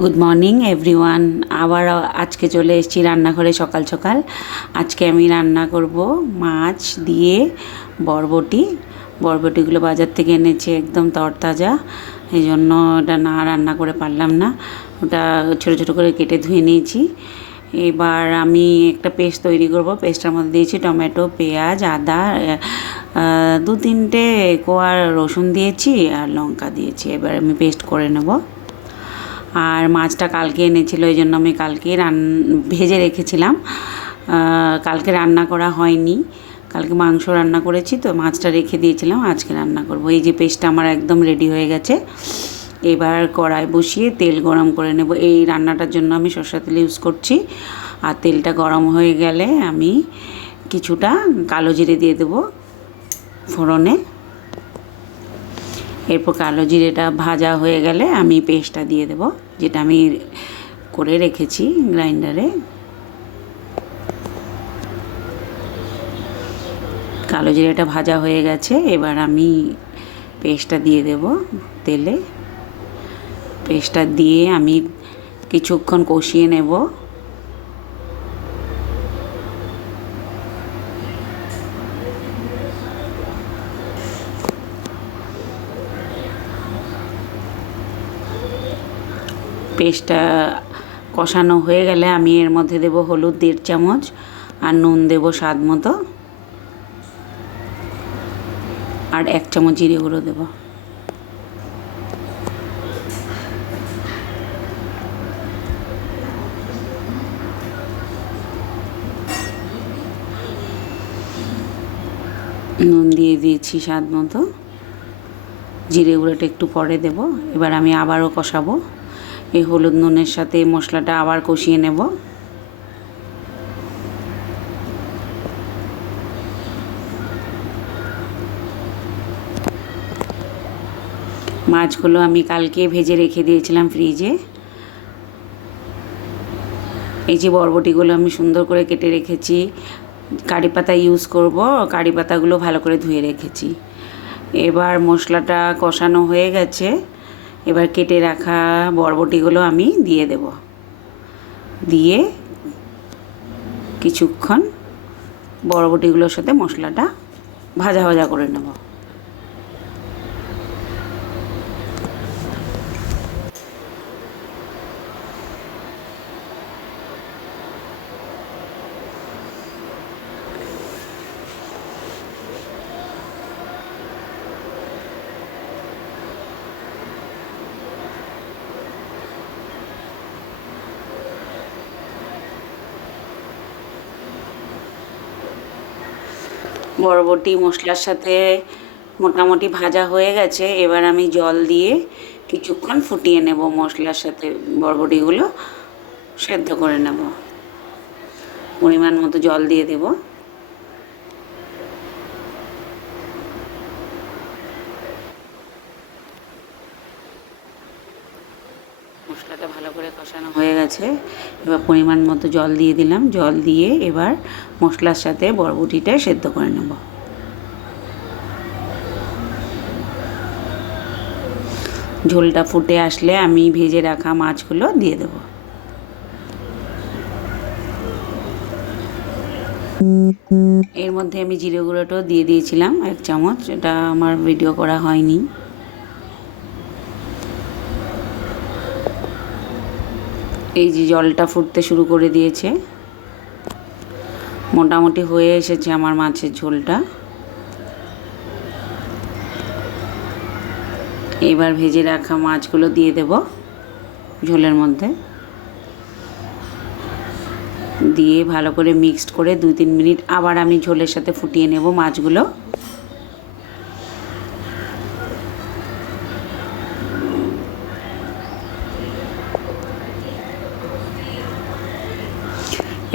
Good morning everyone. আবার আজকে চলে এসেছি রান্নাঘরে সকাল সকাল। আজকে আমি রান্না করব মাছ দিয়ে বরবটিগুলো বাজার থেকে এনেছে, একদম তরতাজা। এই জন্য ওটা না রান্না করে পারলাম না, ওটা ছোটো ছোটো করে কেটে ধুয়ে নিয়েছি। এবার আমি একটা পেস্ট তৈরি করব। পেস্টটার মধ্যে দিয়েছি টমেটো, পেঁয়াজ, আদা, দু তিনটে কোয়া রসুন দিয়েছি আর লঙ্কা দিয়েছি। এবার আমি পেস্ট করে নেব। আর মাছটা কালকে এনেছিল, এই জন্য আমি কালকে ভেজে রেখেছিলাম। কালকে রান্না করা হয়নি, কালকে মাংস রান্না করেছি, তো মাছটা রেখে দিয়েছিলাম, আজকে রান্না করব। এই যে পেস্টটা আমার একদম রেডি হয়ে গেছে। এবার কড়াই বসিয়ে তেল গরম করে নেব। এই রান্নাটার জন্য আমি সরষের তেল ইউজ করছি। আর তেলটা গরম হয়ে গেলে আমি কিছুটা কালো জিরে দিয়ে দেবো ফোড়নে। এরপর কালো জিরেটা ভাজা হয়ে গেলে আমি পেস্টটা দিয়ে দেব, যেটা আমি করে রেখেছি গ্রাইন্ডারে। কালো জিরেটা ভাজা হয়ে গেছে, এবার আমি পেস্টটা দিয়ে দেব তেলে। পেস্টটা দিয়ে আমি কিছুক্ষণ কষিয়ে নেব। পেস্টটা কষানো হয়ে গেলে আমি এর মধ্যে দেব হলুদ 1.5 চামচ আর নুন দেব স্বাদ মতো, আর 1 চামচ জিরে গুঁড়ো দেব। নুন দিয়ে দিয়েছি স্বাদ মতো, জিরে গুঁড়োটা একটু পরে দেব। এবার আমি আবারও কষাবো। এই হলুদ নুনের সাথে মশলাটা আবার কষিয়ে নেব। মাছগুলো আমি কালকে ভেজে রেখে দিয়েছিলাম ফ্রিজে। এই যে বরবটিগুলো আমি সুন্দর করে কেটে রেখেছি, কারি পাতা ইউজ করব, কারি পাতাগুলো ভালো করে ধুয়ে রেখেছি। এবার মশলাটা কষানো হয়ে গেছে, এবার কেটে রাখা বরবটিগুলো আমি দিয়ে দেব। দিয়ে কিছুক্ষণ বরবটিগুলোর সাথে মশলাটা ভাজা ভাজা করে নেব। বরবটি মশলার সাথে মোটামুটি ভাজা হয়ে গেছে, এবার আমি জল দিয়ে কিছুক্ষণ ফুটিয়ে নেব। মশলার সাথে বরবটিগুলো সেদ্ধ করে নেব। পরিমাণ মতো জল দিয়ে দেব। মশলাটা ভালো করে কষানো হয়ে গেছে, এবার পরিমাণ মতো জল দিয়ে দিলাম। জল দিয়ে এবার মশলার সাথে বরবটিটা সেদ্ধ করে নেব। ঝোলটা ফুটে আসলে আমি ভেজে রাখা মাছগুলো দিয়ে দেব। এর মধ্যে আমি জিরে গুঁড়োটাও দিয়ে দিয়েছিলাম 1 চামচ, এটা আমার ভিডিও করা হয়নি। এই যে জলটা ফুটতে শুরু করে দিয়েছে, মোটামুটি হয়ে এসেছে আমার মাছের ঝোলটা। এবার ভেজে রাখা মাছগুলো দিয়ে দেব ঝোলের মধ্যে, দিয়ে ভালো করে মিক্সড করে 2-3 মিনিট আবার আমি ঝোলের সাথে ফুটিয়ে নেব মাছগুলো।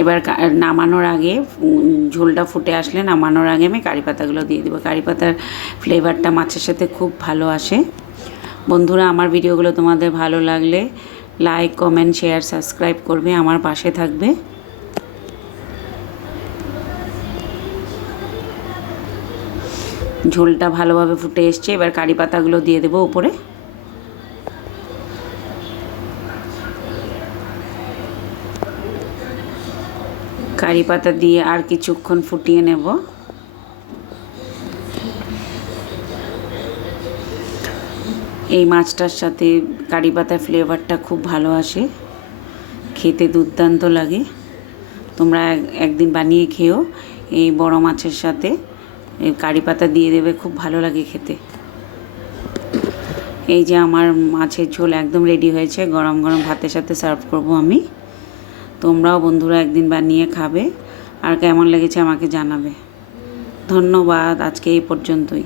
এবার নামানোর আগে, ঝোলটা ফুটে আসলে নামানোর আগে আমি কারি পাতাগুলো দিয়ে দেবো। কারি পাতার ফ্লেভারটা মাছের সাথে খুব ভালো আসে। বন্ধুরা, আমার ভিডিওগুলো তোমাদের ভালো লাগলে লাইক, কমেন্ট, শেয়ার, সাবস্ক্রাইব করবে, আমার পাশে থাকবে। ঝোলটা ভালোভাবে ফুটে এসছে, এবার কারি পাতাগুলো দিয়ে দেবো উপরে। কারি পাতা দিয়ে আর কিছুক্ষণ ফুটিয়ে নেব। এই মাছটার সাথে কারি পাতার ফ্লেভারটা খুব ভালো আসে, খেতে দুর্দান্ত লাগে। তোমরা একদিন বানিয়ে খেও। এই বড় মাছের সাথে এই কারি পাতা দিয়ে দেবে, খুব ভালো লাগে খেতে। এই যে আমার মাছের ঝোল একদম রেডি হয়েছে, গরম গরম ভাতের সাথে সার্ভ করব আমি। তোমরাও বন্ধুরা একদিন বানিয়ে খাবে, আর কেমন লেগেছে আমাকে জানাবে। ধন্যবাদ, আজকে এই পর্যন্তই।